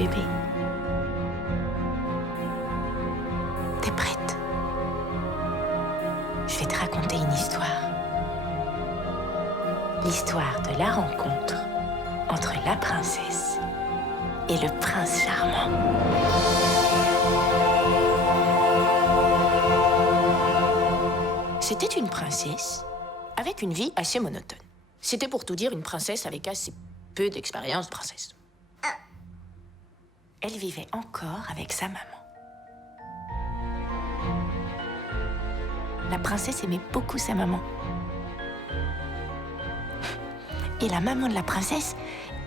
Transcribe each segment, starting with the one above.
bébé. T'es prête? Je vais te raconter une histoire. L'histoire de la rencontre entre la princesse et le prince charmant. C'était une princesse avec une vie assez monotone. C'était pour tout dire une princesse avec assez peu d'expérience de princesse. Elle vivait encore avec sa maman. La princesse aimait beaucoup sa maman. Et la maman de la princesse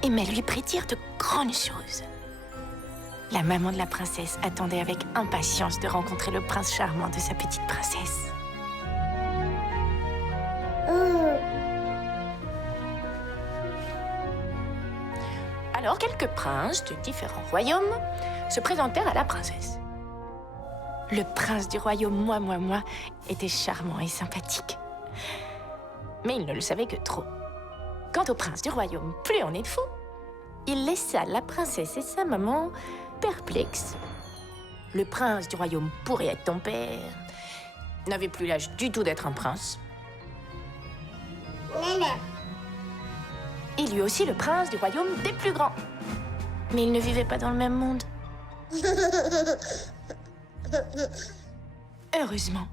aimait lui prédire de grandes choses. La maman de la princesse attendait avec impatience de rencontrer le prince charmant de sa petite princesse. Alors, quelques princes de différents royaumes se présentèrent à la princesse. Le prince du royaume moi était charmant et sympathique. Mais il ne le savait que trop. Quant au prince du royaume plus honnête fou, il laissa la princesse et sa maman perplexes. Le prince du royaume pourrait être ton père n'avait plus l'âge du tout d'être un prince. Et lui aussi le prince du royaume des plus grands. Mais ils ne vivaient pas dans le même monde. Heureusement,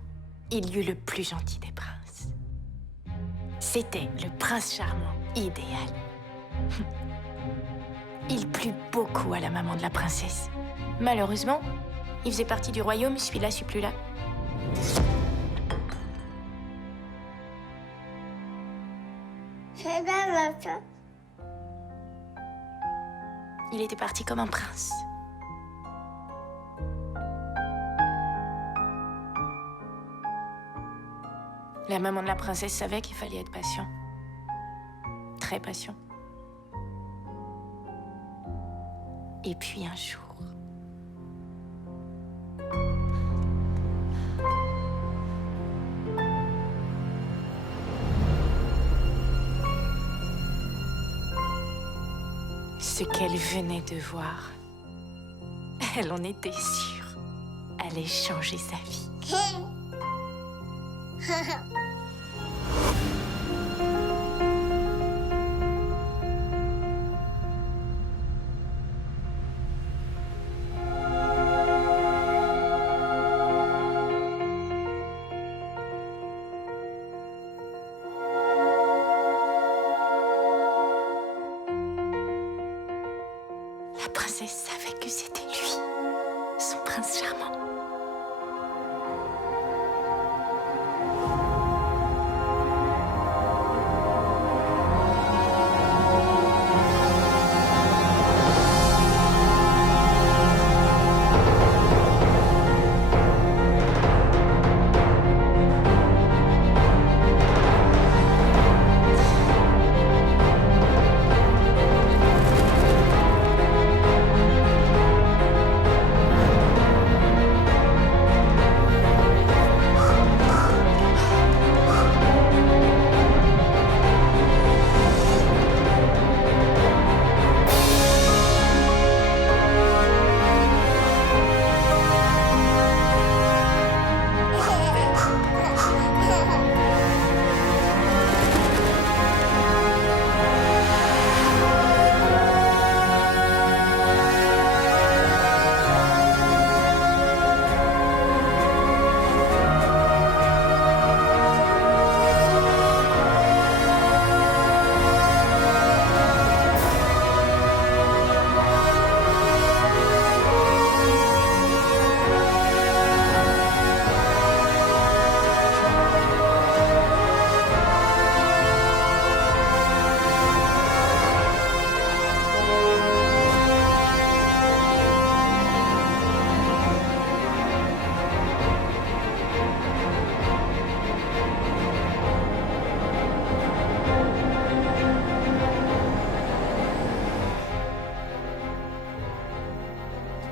il y eut le plus gentil des princes. C'était le prince charmant idéal. Il plut beaucoup à la maman de la princesse. Malheureusement, il faisait partie du royaume, celui-là, celui-là. Il était parti comme un prince. La maman de la princesse savait qu'il fallait être patient. Très patient. Et puis un jour... Ce qu'elle venait de voir, elle en était sûre, allait changer sa vie. La princesse savait que c'était lui, son prince charmant.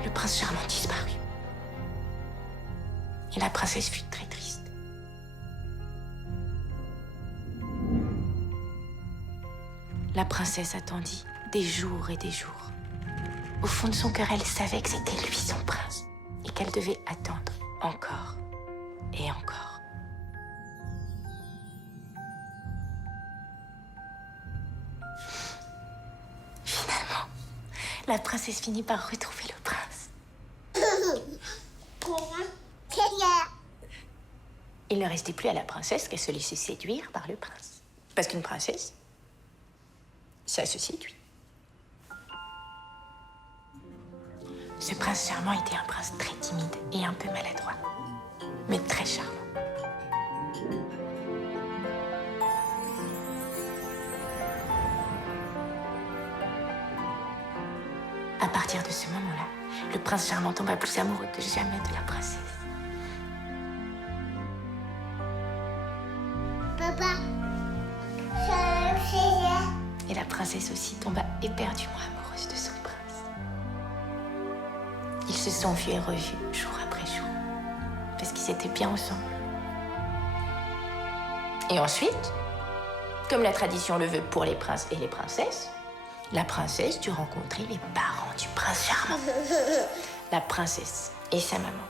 Le prince charmant disparut. Et la princesse fut très triste. La princesse attendit des jours et des jours. Au fond de son cœur, elle savait que c'était lui son prince et qu'elle devait attendre encore et encore. Finalement, la princesse finit par retrouver le prince. Il ne restait plus à la princesse qu'à se laisser séduire par le prince. Parce qu'une princesse, ça se séduit. Ce prince charmant était un prince très timide et un peu maladroit, mais très charmant. À partir de ce moment-là, le prince charmant tomba plus amoureux que jamais de la princesse. Papa, Et la princesse aussi tomba éperdument amoureuse de son prince. Ils se sont vus et revus jour après jour, parce qu'ils étaient bien ensemble. Et ensuite, comme la tradition le veut pour les princes et les princesses, la princesse dut rencontrer les parents du prince charmant. La princesse et sa maman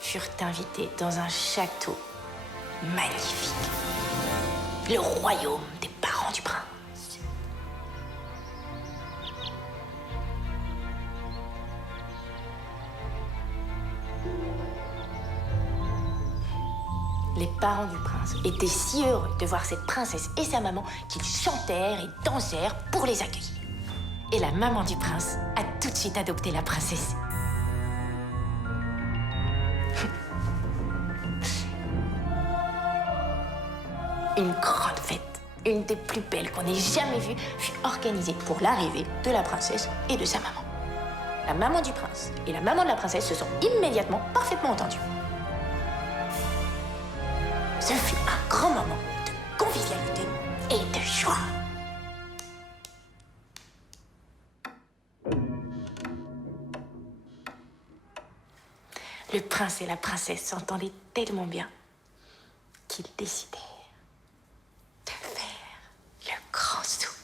furent invitées dans un château magnifique, le royaume des parents du prince. Les parents du prince étaient si heureux de voir cette princesse et sa maman qu'ils chantèrent et dansèrent pour les accueillir. Et la maman du prince a tout de suite adopté la princesse. Une grande fête, une des plus belles qu'on ait jamais vues, fut organisée pour l'arrivée de la princesse et de sa maman. La maman du prince et la maman de la princesse se sont immédiatement parfaitement entendues. Ce fut un grand moment de convivialité et de joie. Le prince et la princesse s'entendaient tellement bien qu'ils décidèrent de faire le grand saut.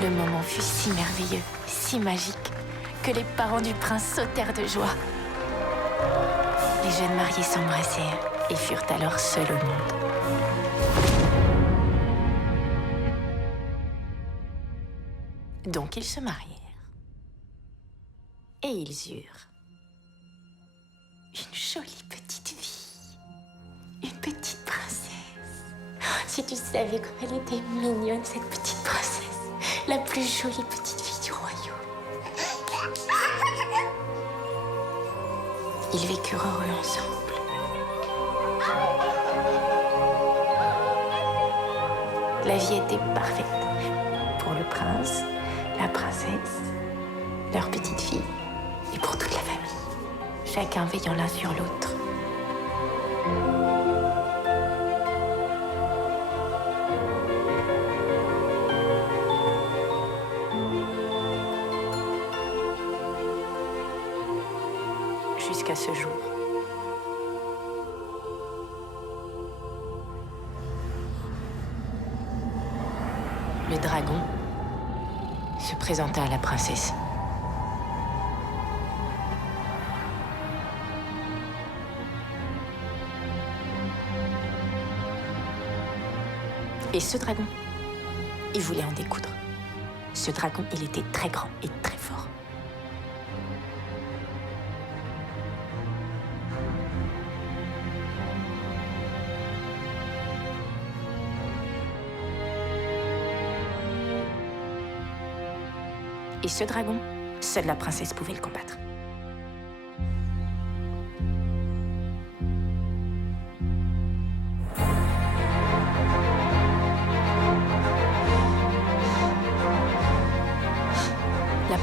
Le moment fut si merveilleux, si magique, que les parents du prince sautèrent de joie. Les jeunes mariés s'embrassèrent et furent alors seuls au monde. Donc ils se marièrent. Et ils eurent une jolie petite fille, une petite princesse. Oh, si tu savais comme elle était mignonne, cette petite princesse. La plus jolie petite fille du royaume. Ils vécurent heureux ensemble. La vie était parfaite pour le prince, la princesse, leur petite fille et pour toute la famille, chacun veillant l'un sur l'autre. Jusqu'à ce jour. Le dragon se présenta à la princesse. Et ce dragon, il voulait en découdre. Ce dragon, il était très grand et très fort. Et ce dragon, seule la princesse pouvait le combattre.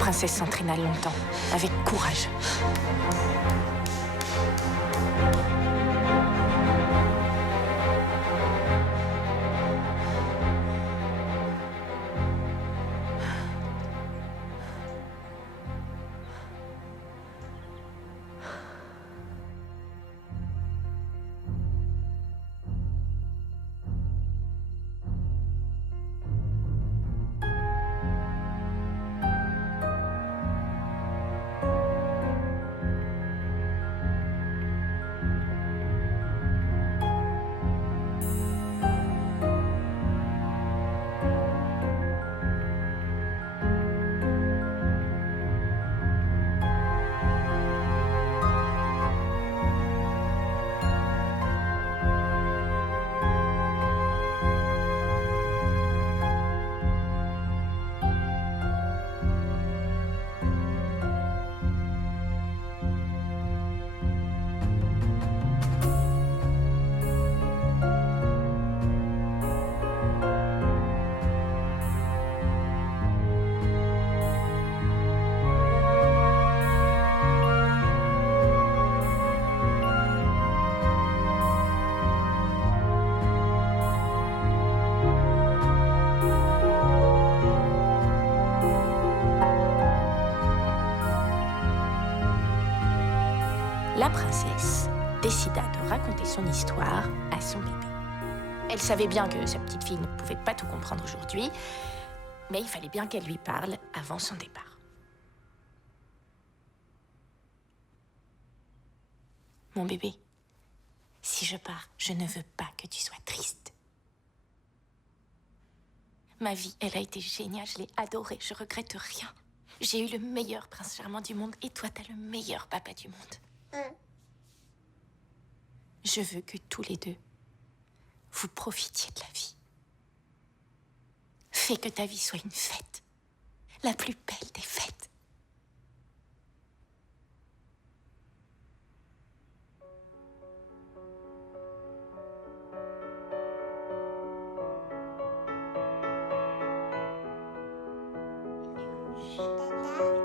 princesse s'entraîna longtemps, avec courage. La princesse décida de raconter son histoire à son bébé. Elle savait bien que sa petite fille ne pouvait pas tout comprendre aujourd'hui, mais il fallait bien qu'elle lui parle avant son départ. Mon bébé, si je pars, je ne veux pas que tu sois triste. Ma vie, elle a été géniale, je l'ai adorée, je regrette rien. J'ai eu le meilleur prince charmant du monde et toi, t'as le meilleur papa du monde. Je veux que tous les deux, vous profitiez de la vie. Fais que ta vie soit une fête, la plus belle des fêtes. Dada.